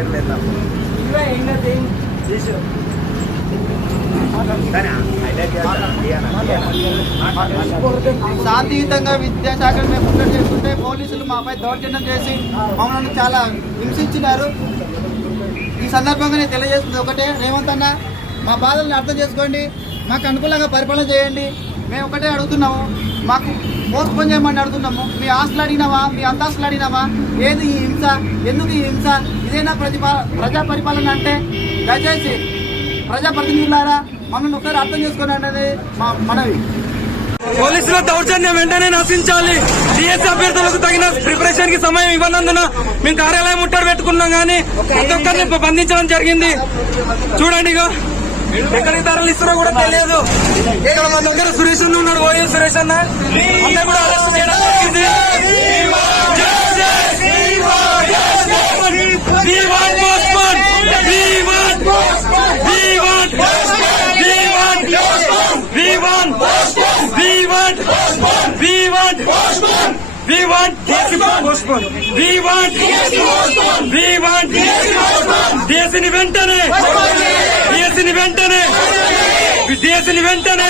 ఏం లేదు శాంతియుతంగా విద్యాశాఖను మేము ముట్టడి చేస్తుంటే పోలీసులు మాపై దౌర్జన్యం చేసి మమ్మల్ని చాలా హింసించినారు. ఈ సందర్భంగా నేను తెలియజేస్తుంది ఒకటే రేవంత్ అన్న మా బాధల్ని అర్థం చేసుకోండి. మాకు అనుకూలంగా పరిపాలన చేయండి. మేము ఒకటే అడుగుతున్నాము. మాకు మోసపని చేయమని అడుగుతున్నాము మీ ఆస్తులు అడిగినావా మీ అంతాస్తులు అడిగినావా ఏది ఈ హింస? ఎందుకు ఈ హింస? ఇదేనా ప్రతిపా ప్రజా పరిపాలన అంటే? దయచేసి ప్రజాప్రతినిధులారా మనల్ని ఒకసారి అర్థం చేసుకోండి అనేది మా మనవి. పోలీసుల దౌర్జన్యం వెంటనే నశించాలి. డిఎస్ అభ్యర్థులకు తగిన ప్రిపరేషన్కి సమయం ఇవ్వనందున మేము కార్యాలయం ముట్టడి పెట్టుకున్నాం గానీ ప్రతి ఒక్కరిని బంధించడం జరిగింది. చూడండి ఇక ఎక్కడికి తరలిస్తారో కూడా తెలియదు ఇక్కడ మన దగ్గర సురేష్ అన్న ఉన్నాడు ఓఎల్ సురేష్ అన్న అందరూ కూడా అరెస్ట్ చేయడం జరిగింది We want postpone! We want We want We want We want We want We want We want postpone వెంటనే. దేశని వెంటనే.